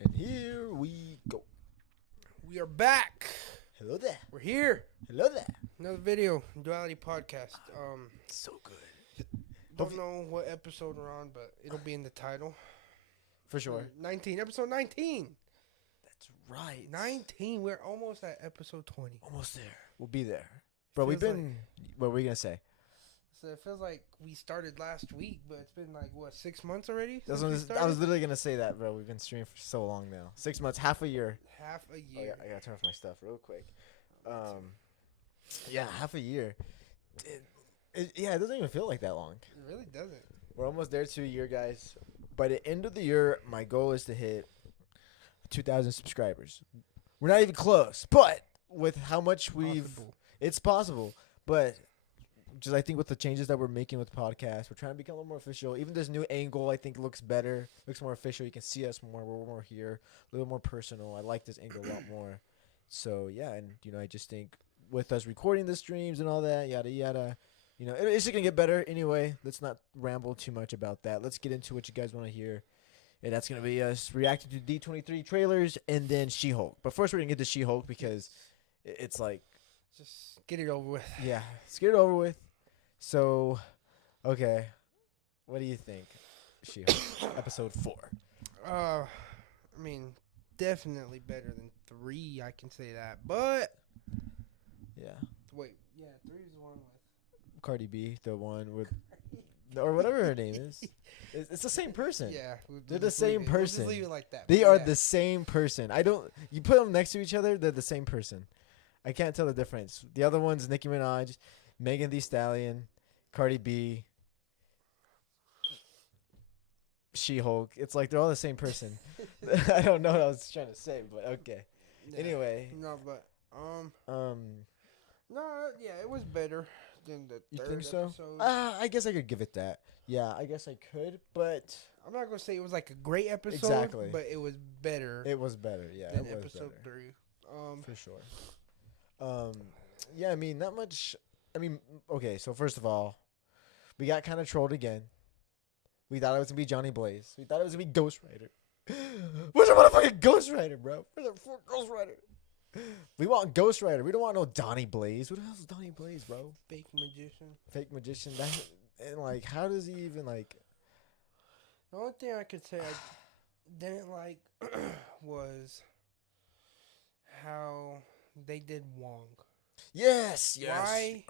And here we go. We are back. Hello there. We're here. Hello there. Another video, Duality podcast. So good. Don't know what episode we're on, but it'll be in the title. For sure. 19, episode 19. That's right. 19. We're almost at episode 20. Almost there. We'll be there. Bro, Feels what were we going to say? So it feels like we started last week, but it's been like, what, 6 months already? I was literally going to say that, bro. We've been streaming for so long now. 6 months, half a year. Half a Oh, year. yeah, I got to turn off my stuff real quick. Yeah, half a year. It doesn't even feel like that long. It really doesn't. We're almost there to a year, guys. By the end of the year, my goal is to hit 2,000 subscribers. We're not even close, but with how much it's possible. But just I think with the changes that we're making with the podcast, we're trying to become a little more official. Even this new angle, I think, looks better, looks more official. You can see us more. We're more here, a little more personal. I like this angle a lot more. So yeah, and I just think with us recording the streams and all that, yada yada. It's just going to get better. Anyway, let's not ramble too much about that. Let's get into what you guys want to hear. And that's going to be us reacting to D23 trailers and then She-Hulk. But first, we're going to get to She-Hulk because it's like... Just get it over with. Yeah, let's get it over with. So, okay. What do you think? She-Hulk, episode 4. I mean, definitely better than 3, I can say that. But... Yeah. Wait, yeah, 3 is the one with... Cardi B, the one with... or whatever her name is. It's the same person. Yeah. They're the same person. We'll just leave it like that. They are the same person. You put them next to each other, they're the same person. I can't tell the difference. The other one's Nicki Minaj, Megan Thee Stallion, Cardi B, She-Hulk. It's like they're all the same person. I don't know what I was trying to say, but okay. Yeah. Anyway. No, but no, yeah, it was better than the You third think so? episode. I guess I could give it that. Yeah, I guess I could, but I'm not gonna say it was like a great episode, Exactly. but it was better. it was better. Yeah, than it was episode better. 3. For sure. Yeah, I mean, not much. I mean, okay, so first of all, we got kind of trolled again. We thought it was going to be Johnny Blaze. We thought it was going to be Ghost Rider. Where's the motherfucking Ghost Rider, bro? Where's the Ghost Rider? We want Ghost Rider. We don't want no Donnie Blaze. What the hell is Donnie Blaze, bro? Fake magician. Fake magician. And, like, how does he even, like... The only thing I could say I didn't like was how they did Wong. Yes. Why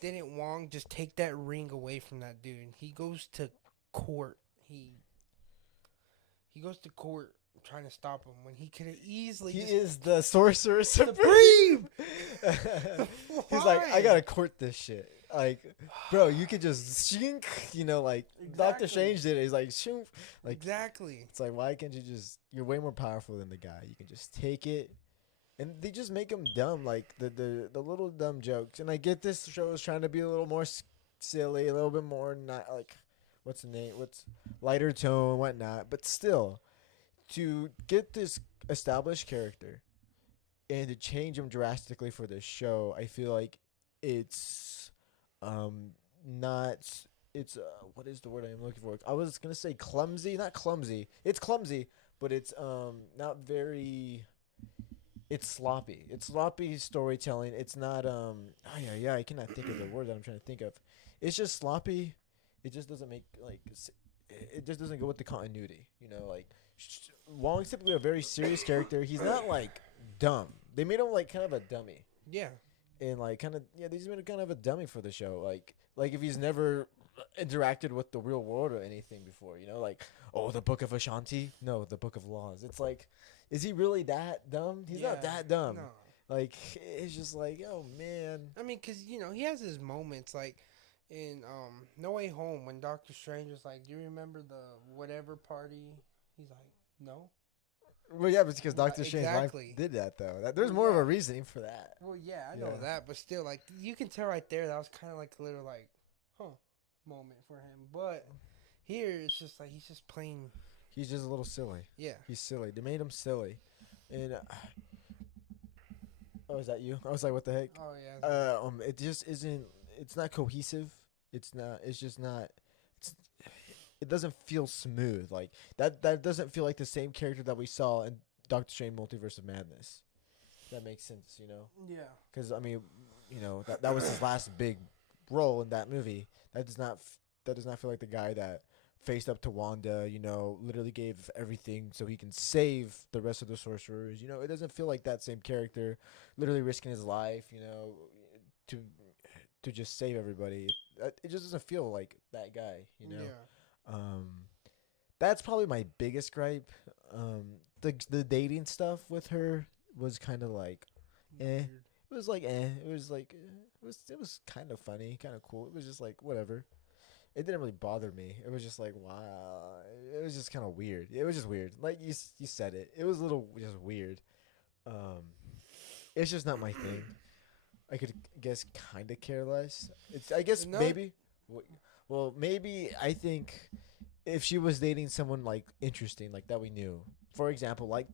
didn't Wong just take that ring away from that dude? He goes to court. He goes to court trying to stop him when he could have easily. He is the Sorcerer Supreme. He's like, I gotta court this shit. Like, bro, you could just shink, like Doctor Exactly. Strange did it. He's like, shoom. Like, Exactly. it's like, why can't you just? You're way more powerful than the guy. You can just take it, and they just make him dumb, like the little dumb jokes. And I get this show is trying to be a little more silly, a little bit more not like, what's the name? What's lighter tone, whatnot. But still, to get this established character and to change him drastically for this show, I feel like it's not it's what is the word I'm looking for? I was gonna say clumsy, not clumsy. It's clumsy, but it's not very. It's sloppy. It's sloppy storytelling. It's not I cannot think of the word that I'm trying to think of. It's just sloppy. It just doesn't make like it just doesn't go with the continuity. Like Wong's typically a very serious character. He's not like dumb. They made him like kind of a dummy. Yeah. And like kind of they just made him kind of a dummy for the show. Like if he's never interacted with the real world or anything before, like, oh, the Book of Ashanti? No, the Book of Laws. It's like, is he really that dumb? He's not that dumb. No. Like, it's just like, oh man. I mean, cause he has his moments like in No Way Home when Doctor Strange was like, "Do you remember the whatever party?" He's like, "No." Well, yeah, but it's because Well, Doctor Strange exactly. did that though. There's more of a reasoning for that. Well, yeah, I know Yeah. that, but still, like, you can tell right there that was kind of like a little like, moment for him. But here, it's just like he's just playing. He's just a little silly. Yeah. He's silly. They made him silly, and oh, is that you? I was like, what the heck? Oh yeah. It just isn't. It's not cohesive. It's not. It's just not. It's. it doesn't feel smooth. Like that doesn't feel like the same character that we saw in Doctor Strange Multiverse of Madness. That makes sense, you know? Yeah. Because I mean, you know, that was his last big role in that movie. That does not feel like the guy that faced up to Wanda, you know, literally gave everything so he can save the rest of the sorcerers. You know, it doesn't feel like that same character literally risking his life, you know, to to just save everybody. It just doesn't feel like that guy, you know. Yeah. Um, that's probably my biggest gripe. The dating stuff with her was kind of like, eh. Weird. It was like, eh. It was like, it was kind of funny, kind of cool. It was just like whatever. It didn't really bother me. It was just like, wow. It was just kind of weird. It was just weird. Like you said it. It was a little just weird. Um, it's just not my thing. I could guess kind of care less. It's I guess No. maybe. Well, maybe I think if she was dating someone like interesting, like that we knew, for example, like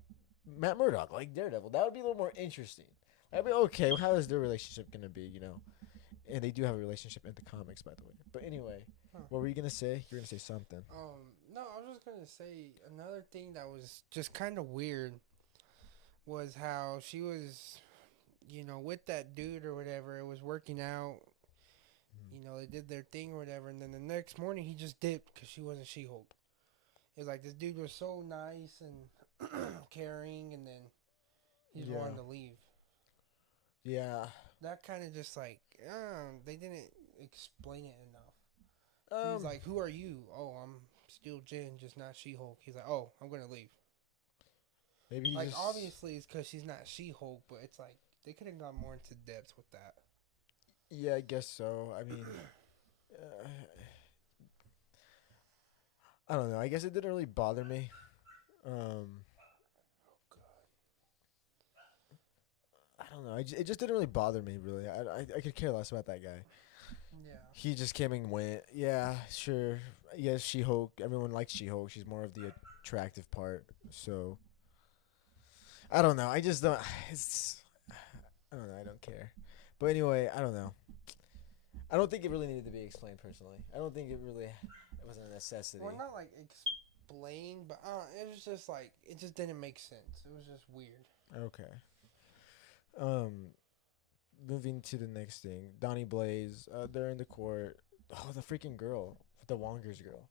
Matt Murdock, like Daredevil, that would be a little more interesting. I'd be okay. How is their relationship gonna be? You know, and they do have a relationship in the comics, by the way. But anyway, what were you gonna say? You were gonna say something. No, I was just gonna say another thing that was just kind of weird was how she was, with that dude or whatever. It was working out. They did their thing or whatever, and then the next morning he just dipped because she wasn't She-Hulk. It was like this dude was so nice and caring, and then he just wanted to leave. Yeah. That kind of just like, they didn't explain it enough. He's like, "Who are you?" "Oh, I'm still Jen, just not She-Hulk." He's like, "Oh, I'm gonna leave." Maybe like obviously it's because she's not She-Hulk, but it's like they could have gone more into depth with that. Yeah, I guess so. I mean, I don't know. I guess it didn't really bother me. I don't know. It just didn't really bother me, really. I could care less about that guy. Yeah. He just came and went. Yeah, sure. Yes, She-Hulk. Everyone likes She-Hulk. She's more of the attractive part. So, I don't know. I just don't. I don't know. I don't care. But anyway, I don't know. I don't think it really needed to be explained personally. I don't think it was a necessity. Well, not like explained, but it was just like it just didn't make sense. It was just weird. Okay. Moving to the next thing. Donnie Blaze. They're in the court. Oh, the freaking girl, the Wongers girl.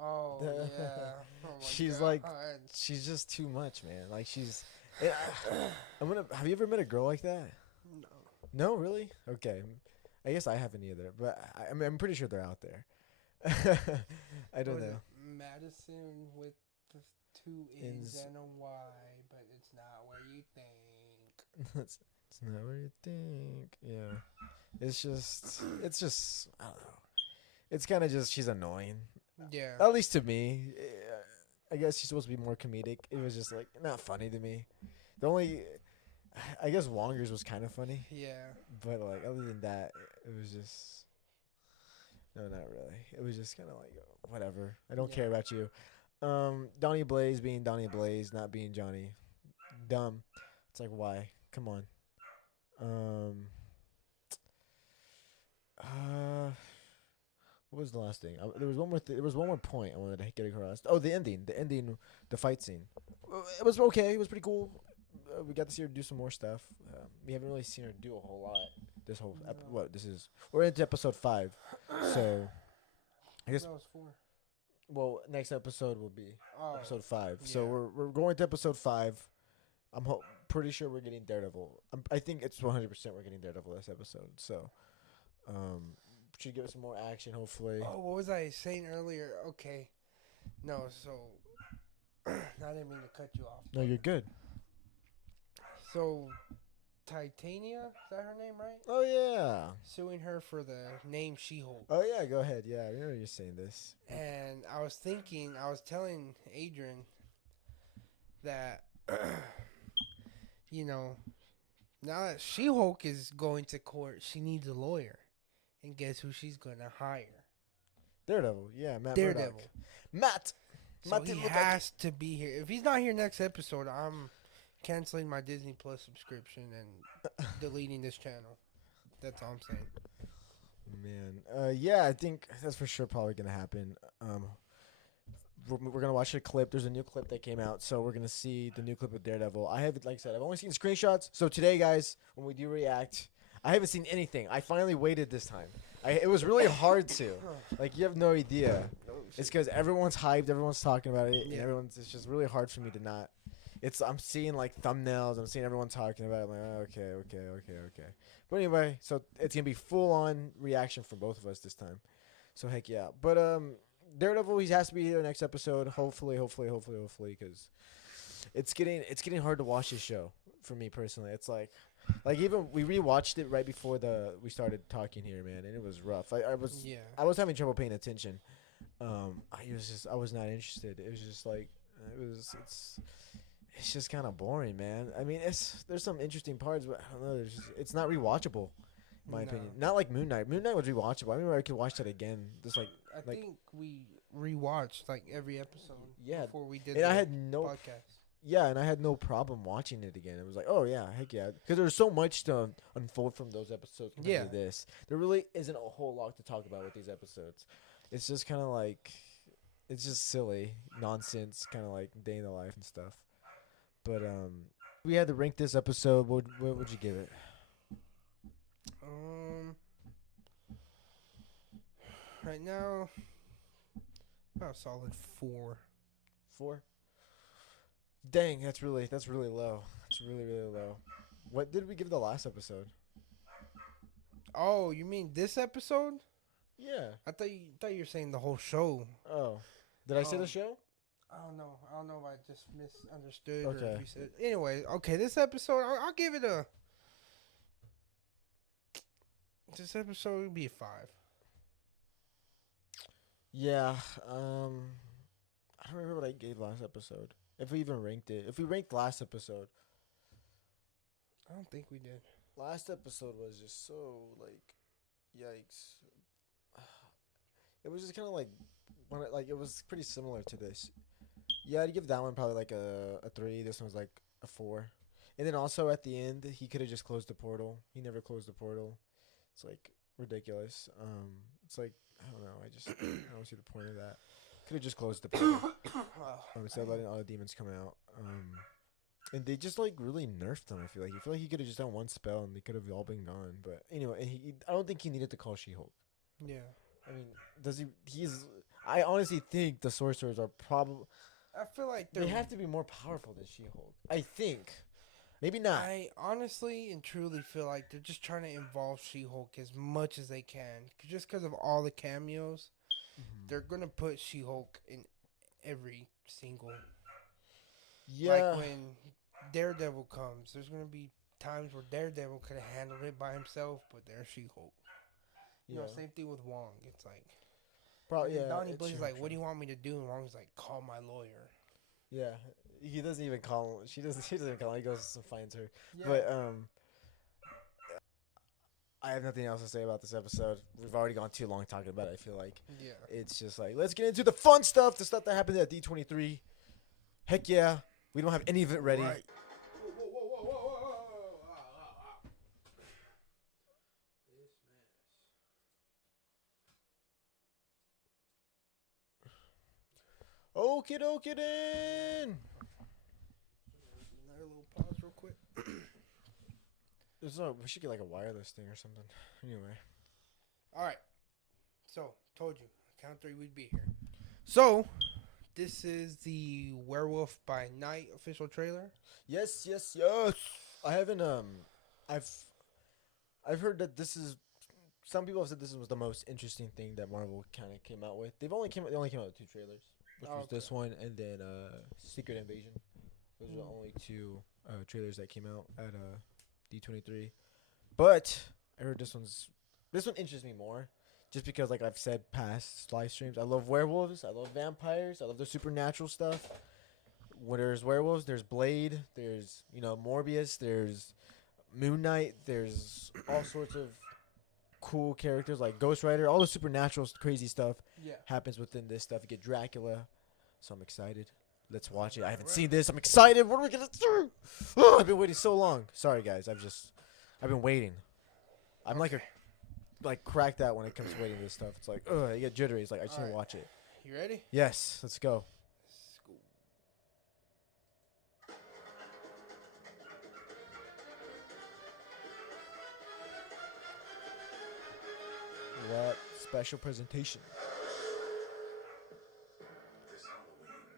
Oh yeah. Oh, she's God. like, she's just too much, man. Like she's. Have you ever met a girl like that? No. No, really? Okay. I guess I haven't either, but I'm pretty sure they're out there. I don't know. Madison with the two N's and a Y, but it's not where you think. It's not where you think. Yeah. It's just I don't know. It's kind of just she's annoying. Yeah. At least to me. I guess she's supposed to be more comedic. It was just like not funny to me. I guess Wongers was kind of funny. Yeah. But like other than that, it was just no, not really. It was just kind of like whatever. I don't care about you. Donnie Blaze being Donnie Blaze, not being Johnny. Dumb. It's like why? Come on. What was the last thing? There was one more. There was one more point I wanted to get across. Oh, the ending. The fight scene. It was okay. It was pretty cool. We got to see her do some more stuff. We haven't really seen her do a whole lot. This whole we're into episode 5, so I guess that was 4. Well, next episode will be episode 5. Yeah. So we're going to episode 5. I'm pretty sure we're getting Daredevil. I think it's 100% we're getting Daredevil this episode. So, should give us some more action, hopefully. Oh, what was I saying earlier? Okay, no, so I didn't mean to cut you off. No, you're good. So, Titania, is that her name, right? Oh yeah. Suing her for the name She-Hulk. Oh yeah, go ahead. Yeah, I remember you saying this. And I was telling Adrian that, now that She-Hulk is going to court, she needs a lawyer. And guess who she's going to hire? Daredevil. Yeah, Matt Daredevil. Murdock. Matt. So he has to be here. If he's not here next episode, I'm canceling my Disney Plus subscription and deleting this channel. That's all I'm saying. Man. Yeah, I think that's for sure probably going to happen. we're gonna watch a clip. There's a new clip that came out, so we're gonna see the new clip of Daredevil. I have, like I said, I've only seen screenshots. So today, guys, when we do react, I haven't seen anything. I finally waited this time. It was really hard to. Like, you have no idea. It's because everyone's hyped, everyone's talking about it, and it's just really hard for me to not. I'm seeing like thumbnails, I'm seeing everyone talking about it. I'm like, oh, okay. But anyway, so it's gonna be full on reaction from both of us this time. So heck yeah. But Daredevil, he has to be here next episode. Hopefully, because it's getting hard to watch this show for me personally. It's like even we rewatched it right before we started talking here, man, and it was rough. I was having trouble paying attention. I was not interested. It was just like it's just kind of boring, man. I mean, there's some interesting parts, but I don't know. It's not rewatchable, in my opinion. Not like Moon Knight. Moon Knight was rewatchable. I remember I could watch that again. Just like I think we rewatched like every episode. Yeah, before we did. And the I had no podcast. Yeah, and I had no problem watching it again. It was like, oh yeah, heck yeah, because there's so much to unfold from those episodes. Compared to this, there really isn't a whole lot to talk about with these episodes. It's just kind of like, it's just silly nonsense, kind of like day in the life and stuff. But we had to rank this episode. What would you give it? Right now, about a solid 4. 4. Dang, that's really low. That's really low. What did we give the last episode? Oh, you mean this episode? Yeah. I thought you were saying the whole show. Oh, did I say the show? I don't know if I just misunderstood. Okay. Or if you said, anyway, okay, this episode, I'll give it a. This episode would be a 5. Yeah. I don't remember what I gave last episode. If we even ranked it. If we ranked last episode. I don't think we did. Last episode was just so, like, yikes. It was just kind of like, it was pretty similar to this. Yeah, I'd give that one probably like a 3. This one was like a 4. And then also at the end, he could have just closed the portal. He never closed the portal. It's like ridiculous. It's like, I don't know. I don't see the point of that. Could have just closed the portal instead of letting all the demons come out. And they just like really nerfed him. I feel like he could have just done one spell and they could have all been gone. But anyway, and I don't think he needed to call She-Hulk. Yeah. I mean, does he? I honestly think the sorcerers are probably. I feel like they have to be more powerful than She-Hulk. I think. Maybe not. I honestly and truly feel like they're just trying to involve She-Hulk as much as they can. Just because of all the cameos, they're going to put She-Hulk in every single. Yeah. Like when Daredevil comes, there's going to be times where Daredevil could have handled it by himself, but there's She-Hulk. You know, same thing with Wong. It's like, Donnie Blaze's like, what do you want me to do? And Wong's like, call my lawyer. Yeah, he doesn't even call him. She doesn't even call him. He goes and finds her. Yeah. But I have nothing else to say about this episode. We've already gone too long talking about it. I feel like it's just like, let's get into the fun stuff, the stuff that happened at D23. Heck yeah, we don't have any of it ready. Right. Okie dokie then. Another little pause real quick. We should get like a wireless thing or something. Anyway. Alright. So, told you. Count 3 we'd be here. So, this is the Werewolf by Night official trailer. Yes. I haven't I've heard that this is, some people have said this was the most interesting thing that Marvel kind of came out with. They only came out with 2 trailers. Which was this one and then Secret Invasion. Those are the only 2 trailers that came out at D23. But I heard this one interests me more, just because, like I've said past live streams, I love werewolves, I love vampires, I love the supernatural stuff. When there's werewolves, there's Blade, there's Morbius, there's Moon Knight, there's all sorts of cool characters like Ghost Rider. All the supernatural crazy stuff happens within this stuff. You get Dracula, so I'm excited. Let's watch it. I haven't seen this. I'm excited. What are we gonna do? Oh, I've been waiting so long. Sorry guys, I've been waiting. I'm like cracked out when it comes to waiting this stuff. It's like, I get jittery. It's like I just need to watch it. You ready? Yes, let's go. special presentation. This Halloween,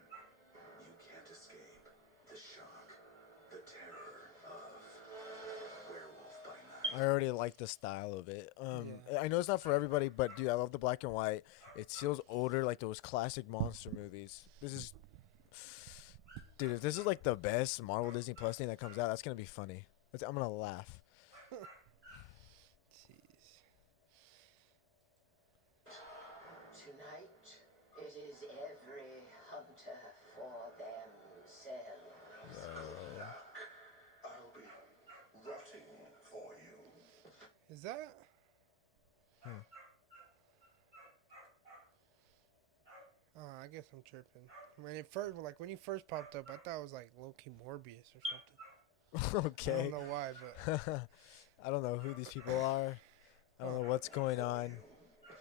you can't escape the shock, the terror of Werewolf by I Night. already like the style of it. Yeah. I know it's not for everybody, but dude, I love the black and white. It feels older, like those classic monster movies. This is, dude, if this is like the best Marvel Disney Plus thing that comes out, that's gonna be funny. I'm gonna laugh. Jeez. Tonight, it is every hunter for themselves. I'll be rotting for you. Is that? Oh, I guess I'm tripping. When he first popped up, I thought it was like low-key Morbius or something. I Okay. don't know why, but I don't know who these people are. I don't know what's going on. But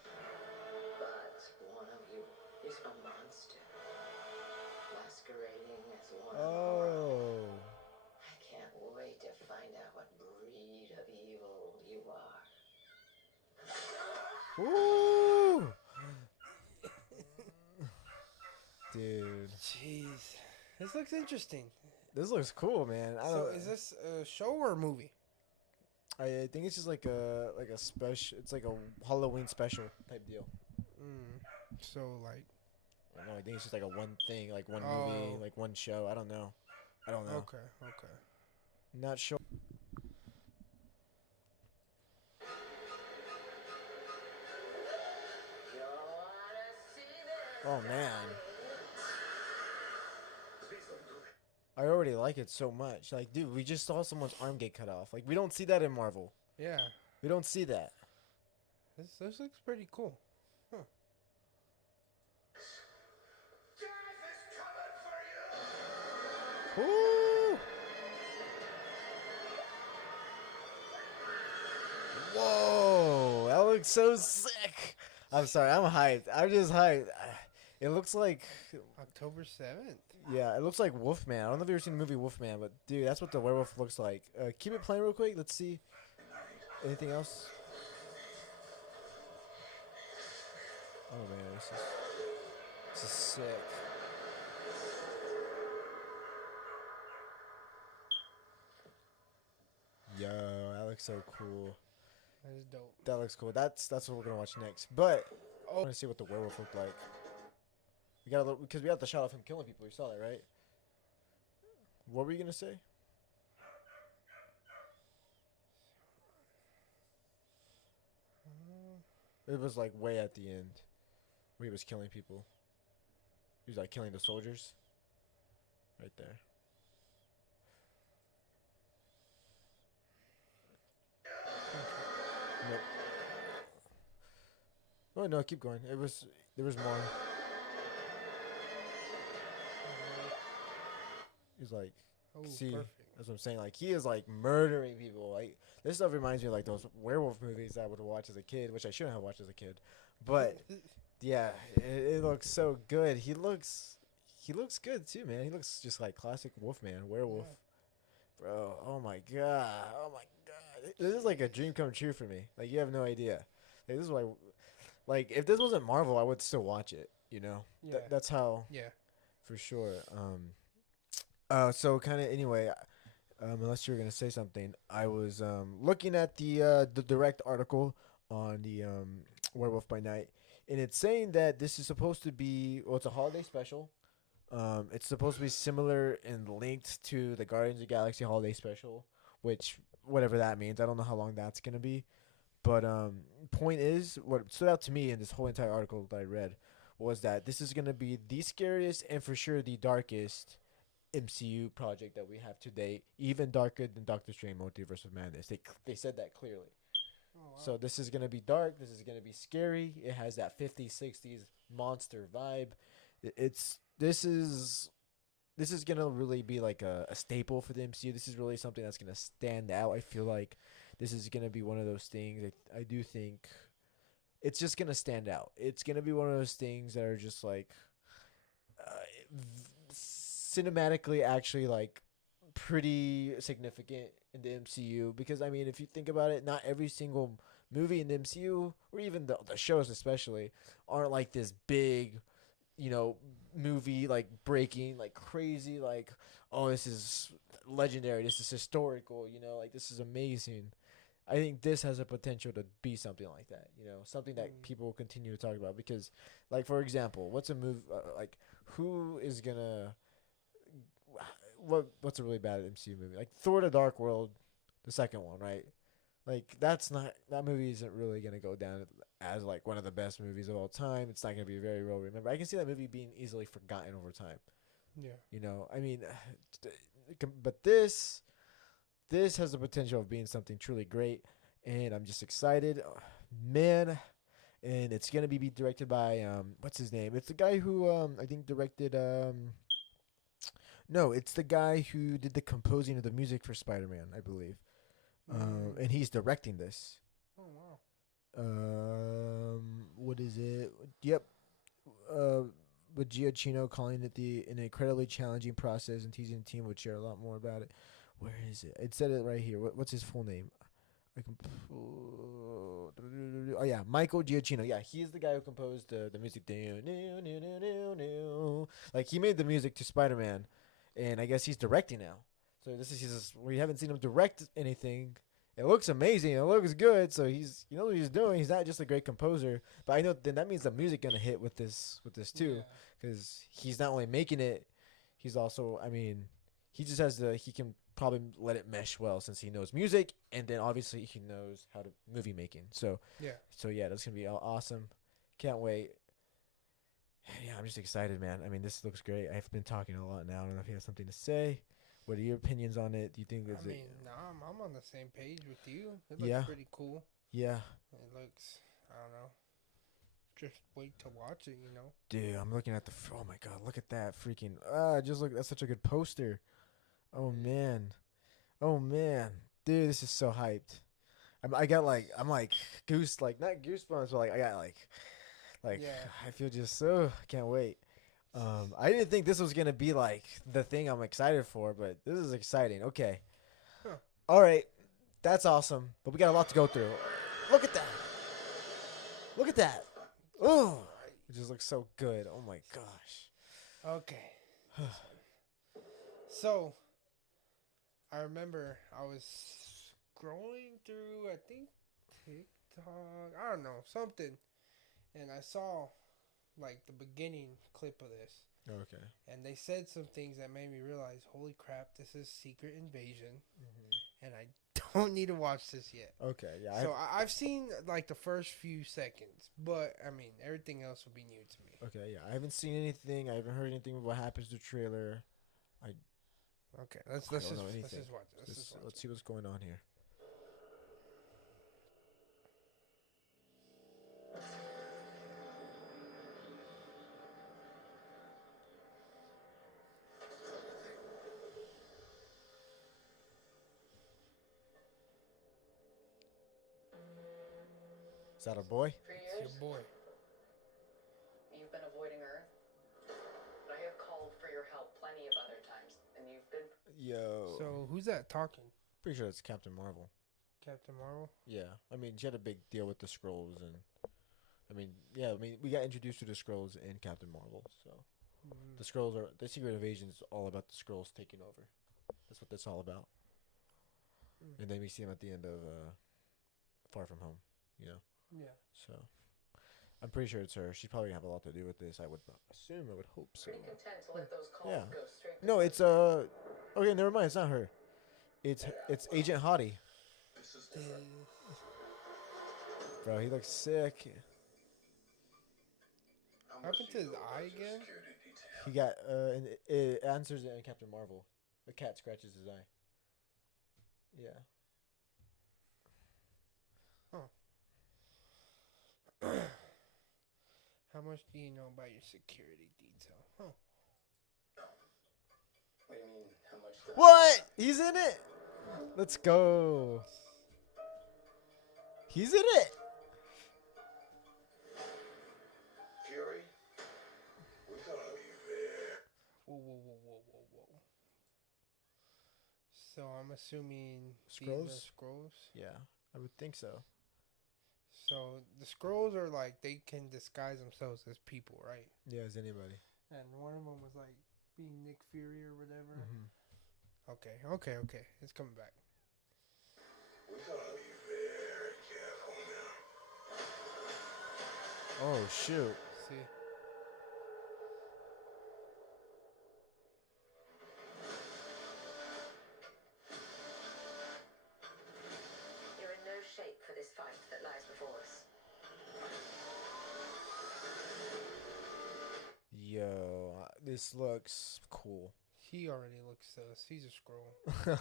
one of you is a monster, masquerading as one of Oh. I can't wait to find out what breed of evil you are. Woo! Dude, jeez, this looks interesting. this looks cool, man. So, is this a show or a movie? I think it's just like a special. It's like a Halloween special type deal. So, like, I don't know. I think it's just like a one thing, like one movie, Oh. like one show. I don't know. okay. Not sure. You wanna see this? Oh man, I already like it so much. Like, dude, we just saw someone's arm get cut off. Like, we don't see that in Marvel. Yeah, We don't see that. this looks pretty cool. Death is coming for you! Woo! Whoa, that looks so sick. I'm sorry, I'm hyped. I'm just hyped. It looks like, October 7th. yeah, it looks like Wolfman. I don't know if you've ever seen the movie Wolfman, but dude, that's what the werewolf looks like. Keep it playing real quick. Let's see. Anything else? Oh man, this is sick. Yo, that looks so cool. That is dope. That looks cool. That's what we're gonna watch next. But I Oh. want to see what the werewolf looked like. We got because we got the shot of him killing people. You saw that, right? What were you gonna say? It was like way at the end, where he was killing people. He was like killing the soldiers. Right there. Nope. Oh no, keep going. There was more. He's like, Oh, see, perfect. that's what I'm saying. Like, he is like murdering people. Like, this stuff reminds me of like those werewolf movies that I would watch as a kid, which I shouldn't have watched as a kid. But yeah, it looks so good. He looks good too, man. He looks just like classic Wolfman, werewolf. Bro, oh my god. Oh my god. This is like a dream come true for me. Like, you have no idea. Like, this is like if this wasn't Marvel, I would still watch it, you know? Yeah. That's how, Yeah. for sure. So kind of anyway, unless you were gonna say something, I was looking at the direct article on the Werewolf by Night, and it's saying that this is supposed to be, well, it's a holiday special. It's supposed to be similar and linked to the Guardians of the Galaxy holiday special, which whatever that means, I don't know how long that's gonna be. But point is, what stood out to me in this whole entire article that I read was that this is gonna be the scariest and for sure the darkest MCU project that we have to date, even darker than Doctor Strange Multiverse of Madness. They said that clearly. Oh, wow. So this is gonna be dark. This is gonna be scary. It has that 50s, 60s monster vibe. This is gonna really be like a staple for the MCU. This is really something that's gonna stand out. I feel like this is gonna be one of those things. I do think it's just gonna stand out. It's gonna be one of those things that are just like cinematically actually like pretty significant in the MCU, because I mean, if you think about it, not every single movie in the MCU or even the shows especially aren't like this big, you know, movie like breaking like crazy like oh this is legendary, this is historical, you know, like this is amazing. I think this has a potential to be something like that, you know, something that people will continue to talk about because, like for example, what's a movie like who is gonna what's a really bad MCU movie like Thor: The Dark World, the second one, right? Like that's not that movie isn't really gonna go down as like one of the best movies of all time. It's not gonna be very well remembered. I can see that movie being easily forgotten over time. Yeah. You know, I mean, but this has the potential of being something truly great, and I'm just excited, man. And it's gonna be directed by what's his name? It's the guy who I think directed no, it's the guy who did the composing of the music for Spider-Man, I believe. And he's directing this. Oh wow. What is it? Yep. Uh, with Giacchino calling it an incredibly challenging process and teasing the team would share a lot more about it. Where is it? It said it right here. What's his full name? I can. Oh yeah, Michael Giacchino. Yeah, he's the guy who composed the music. Like he made the music to Spider-Man, and I guess he's directing now. So this is his. We haven't seen him direct anything. It looks amazing. It looks good. So he's, you know what he's doing. He's not just a great composer, but I know then that means the music gonna hit with this too, because he's not only making it, he's also. I mean, he just has the. He can probably let it mesh well since he knows music, and then obviously he knows how to movie making. So yeah, that's gonna be awesome. Can't wait. Yeah, I'm just excited, man. I mean, this looks great. I've been talking a lot now. I don't know if you have something to say. What are your opinions on it? Do you think I it's mean, no, I'm on the same page with you. It looks Yeah. pretty cool. yeah, It looks, I don't know. Just wait to watch it, you know. dude, I'm looking at oh my god, look at that freaking just look, that's such a good poster. Oh man. Oh man. Dude, this is so hyped. I'm like not goosebumps, but like I got like Yeah. I feel just so I can't wait. I didn't think this was gonna be like the thing I'm excited for, but this is exciting. Okay. Huh. All right. That's awesome. But we got a lot to go through. Look at that. Look at that. Oh, it just looks so good. Oh my gosh. Okay. So, I remember I was scrolling through, I think, TikTok. I don't know, something. And I saw, like, the beginning clip of this. Okay. And they said some things that made me realize, holy crap, this is Secret Invasion. And I don't need to watch this yet. Okay. Yeah. So I've seen, like, the first few seconds. But, I mean, everything else will be new to me. Okay. Yeah. I haven't seen anything. I haven't heard anything about what happens to the trailer. Okay, let's I just don't know let's anything. just watch it. Let's see what's going on here. Is that a boy? For It's years, your boy. you've been avoiding Earth. But I have called for your help plenty of other times, and you've been... Yo. So who's that talking? Pretty sure it's Captain Marvel. Captain Marvel? Yeah. I mean, she had a big deal with the scrolls, and I mean, yeah. I mean, we got introduced to the scrolls in Captain Marvel, so the scrolls are the Secret Invasion is all about the scrolls taking over. That's what that's all about. And then we see him at the end of Far From Home. You know. Yeah. So I'm pretty sure it's her. She'd probably have a lot to do with this. I would assume. I would hope so. Pretty content to let those calls Yeah. go straight to... No, it's Okay, never mind. It's not her. It's Agent Hottie. This is different. Bro, he looks sick. How What much happened do to you his know eye about your again? security detail? He got and it answers it in Captain Marvel. The cat scratches his eye. Yeah. How much do you know about your security detail? Huh. What do you mean, how much do I... What? He's in it. Let's go. He's in it. Fury, we gotta be there. Whoa. So I'm assuming these Skrulls? are scrolls. Yeah, I would think so. So the scrolls are like they can disguise themselves as people, right? Yeah, as anybody. And one of them was like being Nick Fury or whatever. Mm-hmm. Okay. It's coming back. We gotta be very careful now. Oh shoot. See? You're in no shape for this fight that lies before us. Yo, this looks cool. He already looks sus. He's a scroll.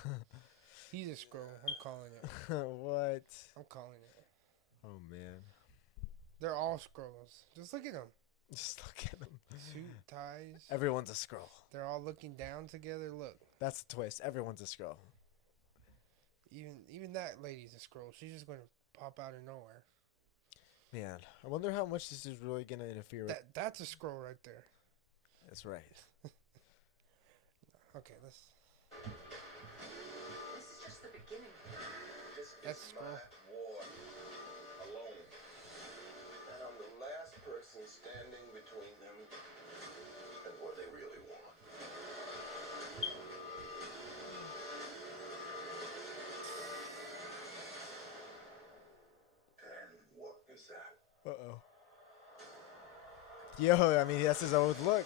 He's a scroll. I'm calling it. What? I'm calling it. Oh man. They're all scrolls. Just look at them. Just look at them. Suit, ties. Everyone's a scroll. They're all looking down together. Look. That's the twist. Everyone's a scroll. Even that lady's a scroll. She's just going to pop out of nowhere. Man, I wonder how much this is really gonna interfere with. That's a scroll right there. That's right. Okay, let's. This is just the beginning. This That's is cool. my war alone. And I'm the last person standing between them and what they really want. And what is that? Uh-oh. Yo, I mean, that's his old look.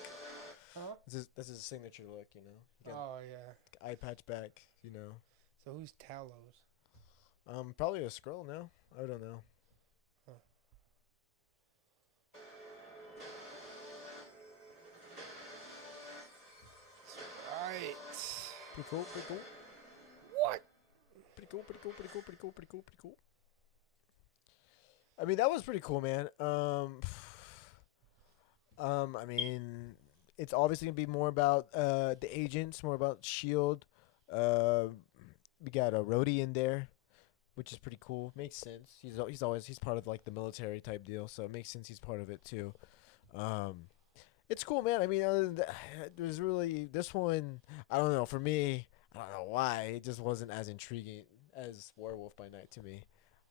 Huh? This is a signature look, you know. He got Oh yeah. eye patch back, you know. So who's Talos? Probably a scroll now. I don't know. Right. Pretty cool, pretty cool. What? Pretty cool, pretty cool, pretty cool, pretty cool, pretty cool, pretty cool. I mean, that was pretty cool, man. I mean, it's obviously gonna be more about the agents, more about Shield. We got a Rhodey in there, which is pretty cool. Makes sense. He's part of like the military type deal, so it makes sense he's part of it too. It's cool, man. I mean, other than that, there's really this one. I don't know. For me, I don't know why it just wasn't as intriguing as Werewolf by Night to me.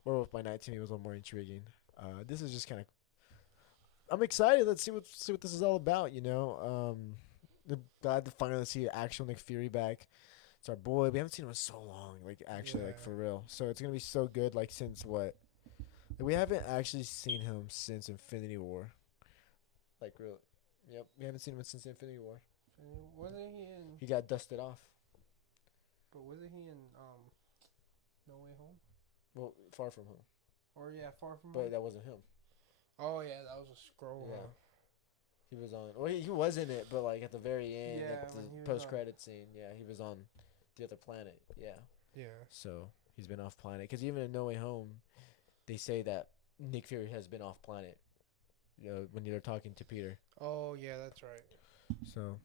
Werewolf by Night to me was a little more intriguing. This is just kind of. I'm excited. Let's see what this is all about. You know, glad to finally see actual Nick Fury back. It's our boy. We haven't seen him in so long. Like actually, like Yeah. for real. So it's gonna be so good. Like since what? Like, we haven't actually seen him since Infinity War. Like really. Yep, we haven't seen him since Infinity War. Wasn't he in? He got dusted off. But wasn't he in No Way Home? Well, Far From Home. Or yeah, Far From But Home. that wasn't him. Oh yeah, that was a scroll. Yeah. Huh? He was on. Well, he was in it, but like at the very end, Yeah, like when he the was post-credit scene. Yeah, he was on the other planet. Yeah. Yeah. So he's been off planet. Because even in No Way Home, they say that Nick Fury has been off planet. You know, when they're talking to Peter. Oh yeah, that's right. So.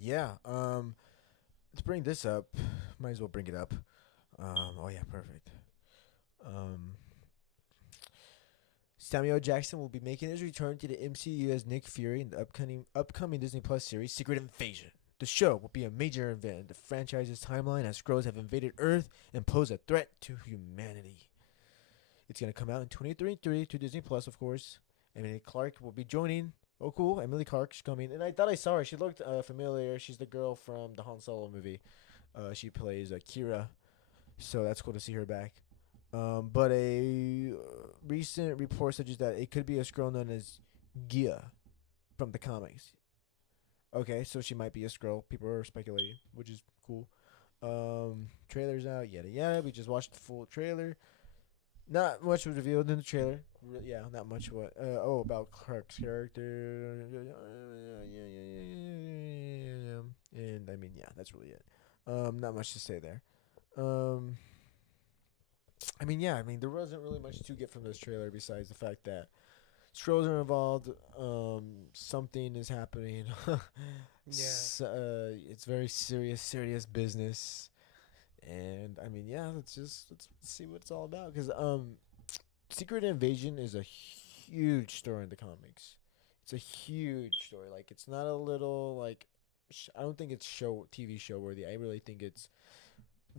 Yeah. Let's bring this up. Might as well bring it up. Oh yeah, perfect. Samuel Jackson will be making his return to the MCU as Nick Fury in the upcoming Disney Plus series Secret Invasion. The show will be a major event in the franchise's timeline as Skrulls have invaded Earth and pose a threat to humanity. It's going to come out in 2023 to Disney Plus, of course. Emily Clark will be joining. Oh, cool. Emily Clark's coming. And I thought I saw her. She looked familiar. She's the girl from the Han Solo movie. She plays Kira. So that's cool to see her back. But a recent report suggests that it could be a Skrull known as Gia from the comics. Okay, so she might be a Skrull. People are speculating, which is cool. Trailer's out, yada yada. We just watched the full trailer. Not much was revealed in the trailer. Yeah, not much. What? About Clark's character. And I mean, yeah, that's really it. Not much to say there. I mean, there wasn't really much to get from this trailer besides the fact that Skrulls are involved. Something is happening. Yeah. It's very serious business. And I mean, yeah, let's see what it's all about. Because Secret Invasion is a huge story in the comics. It's a huge story. Like, it's not a little like I don't think it's TV show worthy. I really think it's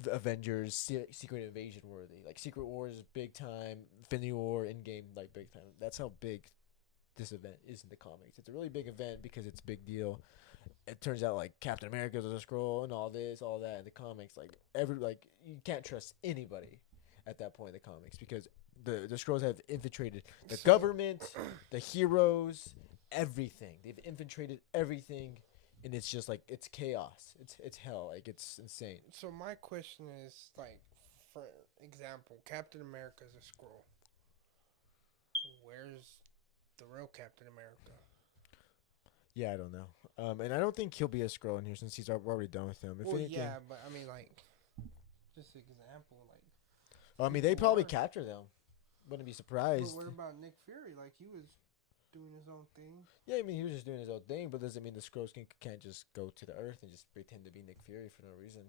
the Avengers, Secret Invasion worthy. Like Secret Wars is big time, Infinity War, Endgame like big time. That's how big this event is in the comics. It's a really big event because it's a big deal. It turns out like Captain America's a scroll and all this, all that in the comics. Like you can't trust anybody at that point in the comics because the Skrulls have infiltrated the government, the heroes, everything. They've infiltrated everything, and it's just like it's chaos. It's hell. Like it's insane. So my question is, like, for example, Captain America's a Skrull. Where's the real Captain America? Yeah, I don't know. And I don't think he'll be a Skrull in here since he's already done with him. If Well, anything, yeah, but I mean, like, just example, like. I mean, they probably capture them. Wouldn't be surprised. But what about Nick Fury? Like, he was doing his own thing. Yeah, I mean, he was just doing his own thing, but doesn't mean the Skrulls can't just go to the Earth and just pretend to be Nick Fury for no reason.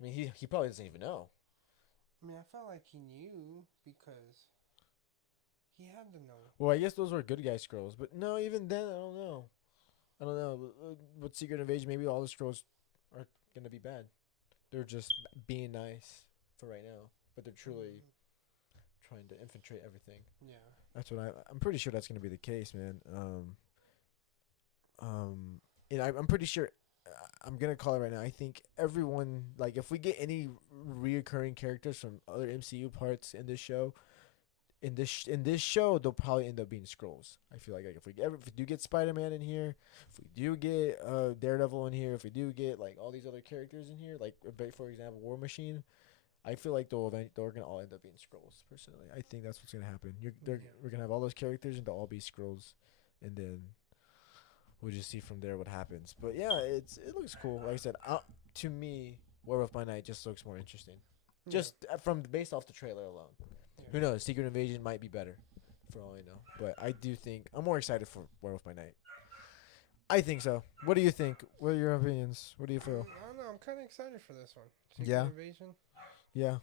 I mean, he probably doesn't even know. I mean, I felt like he knew because he had to know. Well, I guess those were good guy Skrulls, but no, even then, I don't know. I don't know. With Secret Invasion, maybe all the Skrulls are gonna be bad. They're just being nice for right now, but they're truly trying to infiltrate everything. Yeah. That's what I'm pretty sure that's gonna be the case, man. And I'm pretty sure. I'm gonna call it right now. I think everyone, like, if we get any reoccurring characters from other MCU parts in this show, in this show, they'll probably end up being Skrulls. I feel like if we do get Spider-Man in here, if we do get Daredevil in here, if we do get like all these other characters in here, like for example War Machine, I feel like they're gonna all end up being Skrulls. Personally, I think that's what's gonna happen. We're gonna have all those characters and they'll all be Skrulls, and then we'll just see from there what happens. But yeah, it looks cool. Like I said, to me, Werewolf by Night just looks more interesting. Just from based off the trailer alone. Who knows? Secret Invasion might be better, for all I know. But I do think I'm more excited for Werewolf by Night. I think so. What do you think? What are your opinions? What do you feel? I don't know. I'm kind of excited for this one. Yeah? Invasion. Yeah.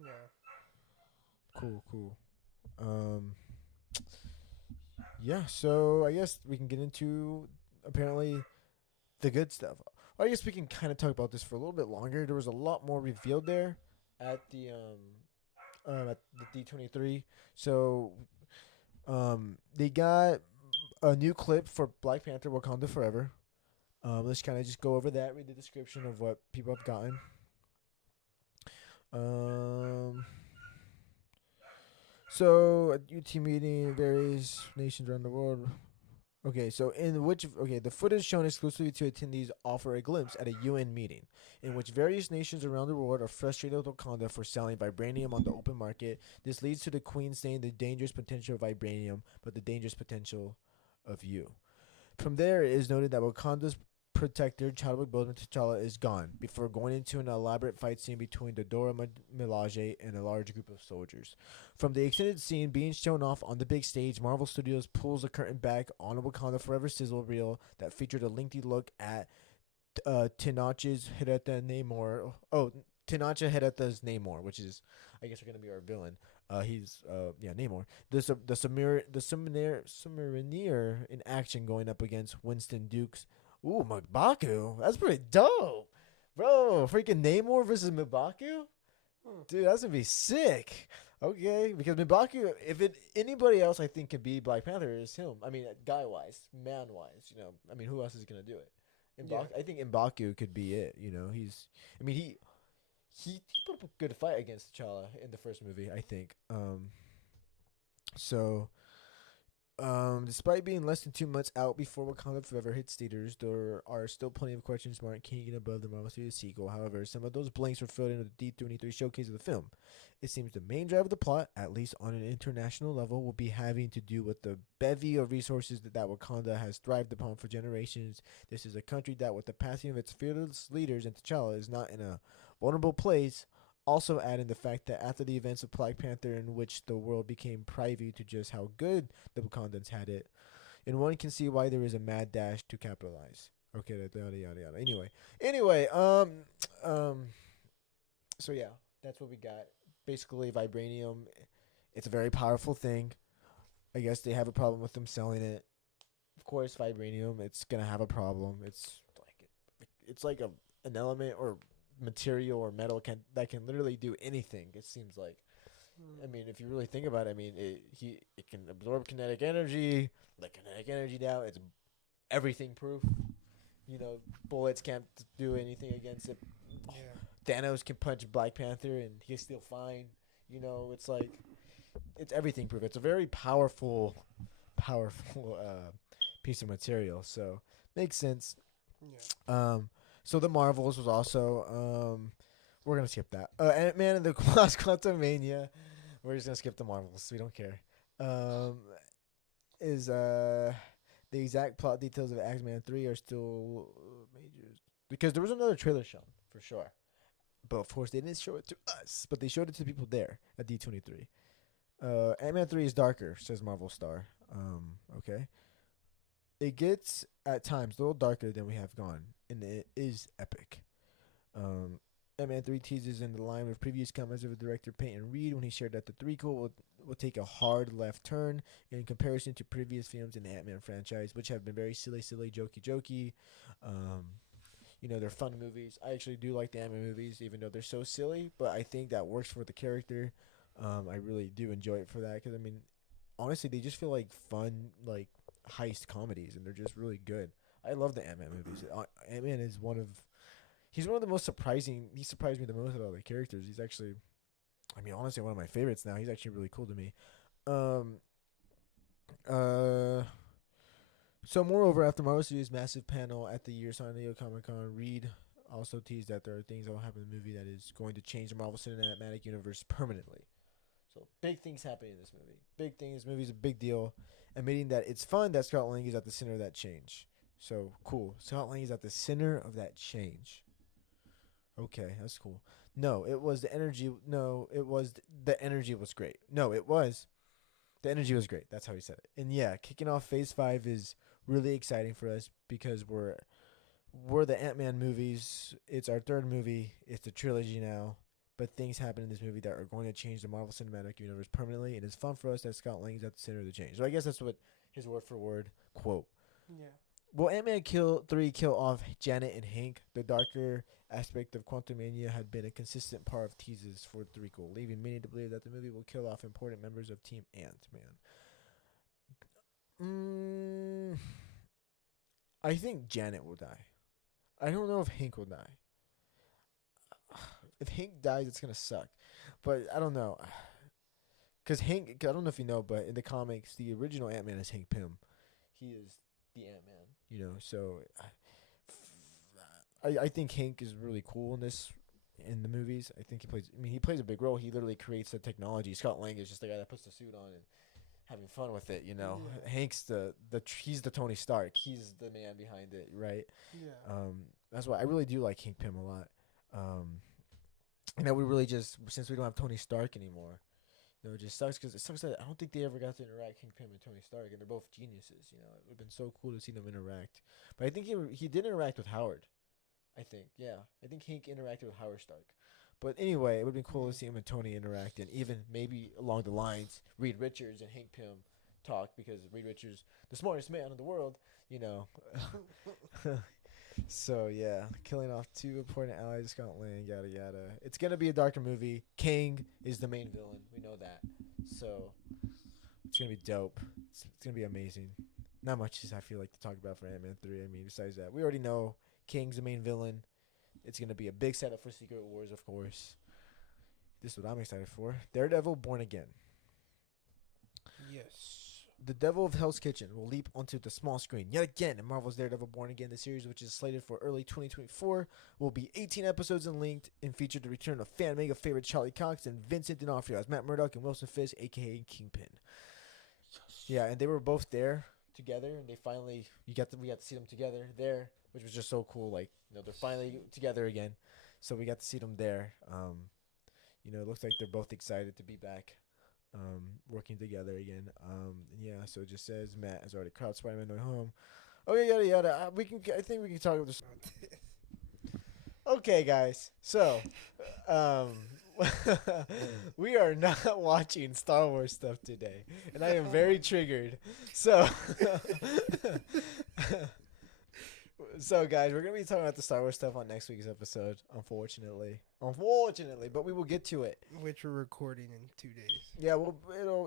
Yeah. Cool. Yeah. So I guess we can get into apparently the good stuff. I guess we can kind of talk about this for a little bit longer. There was a lot more revealed there at the D23. So they got a new clip for Black Panther Wakanda Forever. Let's kind of just go over that, read the description of what people have gotten. So at UT meeting, various nations around the world. Okay, so the footage shown exclusively to attendees offer a glimpse at a UN meeting in which various nations around the world are frustrated with Wakanda for selling vibranium on the open market. This leads to the Queen saying the dangerous potential of vibranium, but the dangerous potential of you. From there, it is noted that Wakanda's protector, Chadwick Boseman T'Challa, is gone before going into an elaborate fight scene between the Dora Milaje and a large group of soldiers. From the extended scene being shown off on the big stage, Marvel Studios pulls the curtain back on a Wakanda Forever sizzle reel that featured a lengthy look at Tenoch's Hirata Namor. Oh, Tenoch Hirata's Namor, which is, I guess, are going to be our villain. He's Namor. The Submariner in action going up against Winston Dukes. Ooh, M'Baku. That's pretty dope. Bro, freaking Namor versus M'Baku? Dude, that's going to be sick. Okay, because M'Baku, anybody else I think can be Black Panther is him. I mean, guy-wise, man-wise, I mean, who else is going to do it? I think M'Baku could be it, he put up a good fight against T'Challa in the first movie, I think. Despite being less than 2 months out before Wakanda Forever hits theaters, there are still plenty of questions marks hanging above the Marvel Studios sequel. However, some of those blanks were filled in with the D23 showcase of the film. It seems the main drive of the plot, at least on an international level, will be having to do with the bevy of resources that Wakanda has thrived upon for generations. This is a country that, with the passing of its fearless leaders and T'Challa, is not in a vulnerable place. Also adding the fact that after the events of Black Panther, in which the world became privy to just how good the Wakandans had it, and one can see why there is a mad dash to capitalize. Okay, yada yada yada. Anyway, so yeah, that's what we got. Basically, vibranium. It's a very powerful thing. I guess they have a problem with them selling it. Of course, vibranium. It's gonna have a problem. It's like an element or material or metal that can literally do anything. It seems like. I mean, if you really think about it, I mean, it can absorb kinetic energy. The kinetic energy now, it's everything proof. You know, bullets can't do anything against it. Yeah. Thanos can punch Black Panther and he's still fine. You know, it's like it's everything proof. It's a very powerful piece of material. So makes sense. Yeah. So the Marvels was also we're gonna skip that. Ant-Man and the Wasp: Quantumania. We're just gonna skip the Marvels. We don't care. Is the exact plot details of X-Men 3 are still major because there was another trailer shown for sure. But of course they didn't show it to us, but they showed it to people there at D23. Ant-Man 3 is darker, says Marvel Star. Okay. It gets at times a little darker than we have gone, and it is epic. Ant-Man 3 teases in the line with previous comments of director Peyton Reed when he shared that the threequel will take a hard left turn in comparison to previous films in the Ant-Man franchise, which have been very silly, jokey. You know, they're fun movies. I actually do like the Ant-Man movies, even though they're so silly, but I think that works for the character. I really do enjoy it for that because, I mean, honestly, they just feel like fun, like heist comedies, and they're just really good. I love the Ant-Man movies. Ant-Man is he's one of the most surprising. He surprised me the most about the characters. He's actually, I mean, honestly, one of my favorites now. He's actually really cool to me. So moreover, after Marvel Studios' massive panel at the year's San Diego Comic-Con, Reed also teased that there are things that will happen in the movie that is going to change the Marvel Cinematic Universe permanently. So big things happen in this movie. Big things. This movie's a big deal. Admitting that it's fun that Scott Lang is at the center of that change. So cool. Scott Lang is at the center of that change. Okay, that's cool. No, it was the energy. No, it was the energy was great. No, it was the energy was great. That's how he said it. And yeah, kicking off Phase 5 is really exciting for us because we're the Ant-Man movies. It's our third movie. It's a trilogy now. But things happen in this movie that are going to change the Marvel Cinematic Universe permanently, and it's fun for us that Scott Lang is at the center of the change. So I guess that's what his word for word quote. Yeah. Will Ant-Man 3 kill off Janet and Hank? The darker aspect of Quantumania had been a consistent part of teases for the threequel, leaving many to believe that the movie will kill off important members of Team Ant-Man. I think Janet will die. I don't know if Hank will die. If Hank dies, it's gonna suck, but I don't know. Cause Hank, I don't know if you know, but in the comics, the original Ant-Man is Hank Pym. He is the Ant-Man, you know. So, I think Hank is really cool in the movies. I think he plays. I mean, he plays a big role. He literally creates the technology. Scott Lang is just the guy that puts the suit on and having fun with it. You know, Yeah. Hank's he's the Tony Stark. He's the man behind it, right? Yeah. That's why I really do like Hank Pym a lot. And that we really just, since we don't have Tony Stark anymore, you know, it just sucks because it sucks that I don't think they ever got to interact, Hank Pym and Tony Stark, and they're both geniuses. You know, it would have been so cool to see them interact. But I think he did interact with Howard. I think, yeah, I think Hank interacted with Howard Stark. But anyway, it would have been cool to see him and Tony interact, and even maybe along the lines, Reed Richards and Hank Pym talk, because Reed Richards, the smartest man in the world, you know. So yeah, killing off two important allies, Scott Lang, yada yada. It's gonna be a darker movie. Kang is the main villain. We know that. So it's gonna be dope. It's gonna be amazing. Not much I feel like to talk about for Ant-Man 3. I mean, besides that, we already know Kang's the main villain. It's gonna be a big setup for Secret Wars, of course. This is what I'm excited for. Daredevil Born Again. Yes. The Devil of Hell's Kitchen will leap onto the small screen yet again in Marvel's Daredevil Born Again. The series, which is slated for early 2024, will be 18 episodes in length and feature the return of fan mega favorite Charlie Cox and Vincent D'Onofrio as Matt Murdock and Wilson Fisk, aka Kingpin. Yeah, and they were both there together, and we got to see them together there, which was just so cool. Like, you know, they're finally together again, so we got to see them there. You know, it looks like they're both excited to be back. Working together again. Yeah, so it just says Matt has already crowd Spider-Man No Way Home. Okay, yada yada. I think we can talk about this. Okay, guys. So, we are not watching Star Wars stuff today, and I am very triggered. So, So, guys, we're gonna be talking about the Star Wars stuff on next week's episode. Unfortunately, but we will get to it. Which we're recording in 2 days. Yeah, well,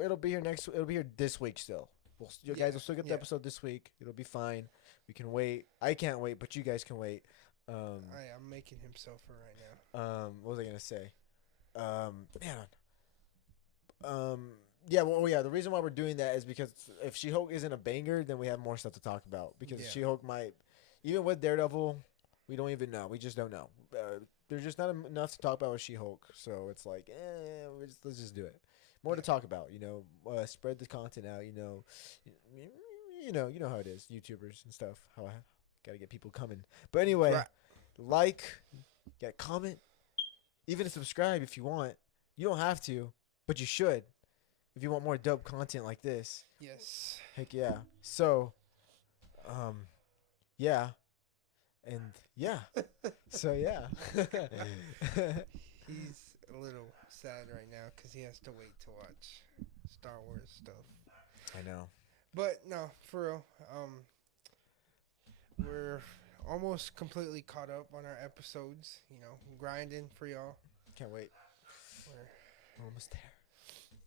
it'll be here next. It'll be here this week still. You guys will still get the yeah. episode this week. It'll be fine. We can wait. I can't wait, but you guys can wait. I'm making him suffer right now. What was I gonna say? Yeah, well, yeah. The reason why we're doing that is because if She-Hulk isn't a banger, then we have more stuff to talk about. Because Yeah. She-Hulk might, even with Daredevil, we don't even know. We just don't know. There's just not enough to talk about with She-Hulk, so it's like, let's just do it. More to talk about, spread the content out. You know how it is, YouTubers and stuff. How I gotta get people coming. But anyway, Right. like, comment, even subscribe if you want. You don't have to, but you should. If you want more dope content like this, Yes. heck yeah. So, yeah, and yeah, so yeah. He's a little sad right now because he has to wait to watch Star Wars stuff. I know. But no, for real. We're almost completely caught up on our episodes. Grinding for y'all. Can't wait. We're We're almost there.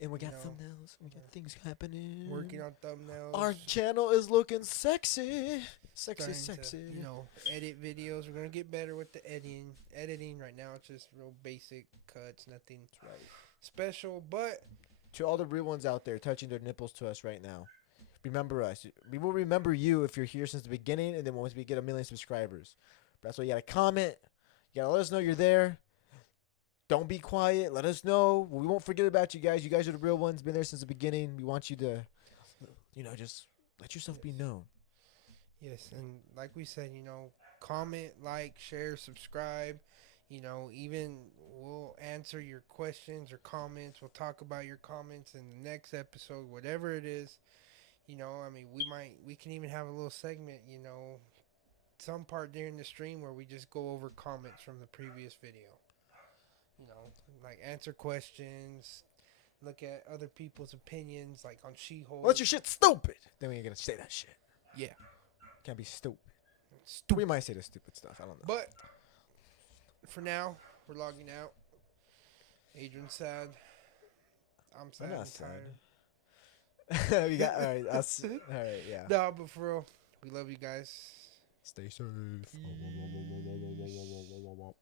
And we got know, thumbnails. We got things happening. working on thumbnails. Our channel is looking sexy. starting Sexy. to, edit videos. We're gonna get better with the editing. Right now, it's just real basic cuts, nothing special. But To all the real ones out there touching their nipples to us right now, remember us. We will remember you if you're here since the beginning, and then once we get 1 million subscribers. That's why you gotta comment. You gotta let us know you're there. Don't be quiet. Let us know. We won't forget about you guys. You guys are the real ones. Been there since the beginning. We want you to, just let yourself be known. yes, and like we said, comment, like, share, subscribe. Even we'll answer your questions or comments. We'll talk about your comments in the next episode, whatever it is. We can even have a little segment, some part during the stream where we just go over comments from the previous video. Like answer questions, look at other people's opinions, like on She-Hulk. What's your shit stupid? Then we ain't gonna say that shit. Yeah. Can't be stupid. We might say the stupid stuff. I don't know. But for now, we're logging out. Adrian's sad. I'm sad. I'm not and sad. tired. We got all right. All right. Yeah. No, but for real, we love you guys. Stay safe.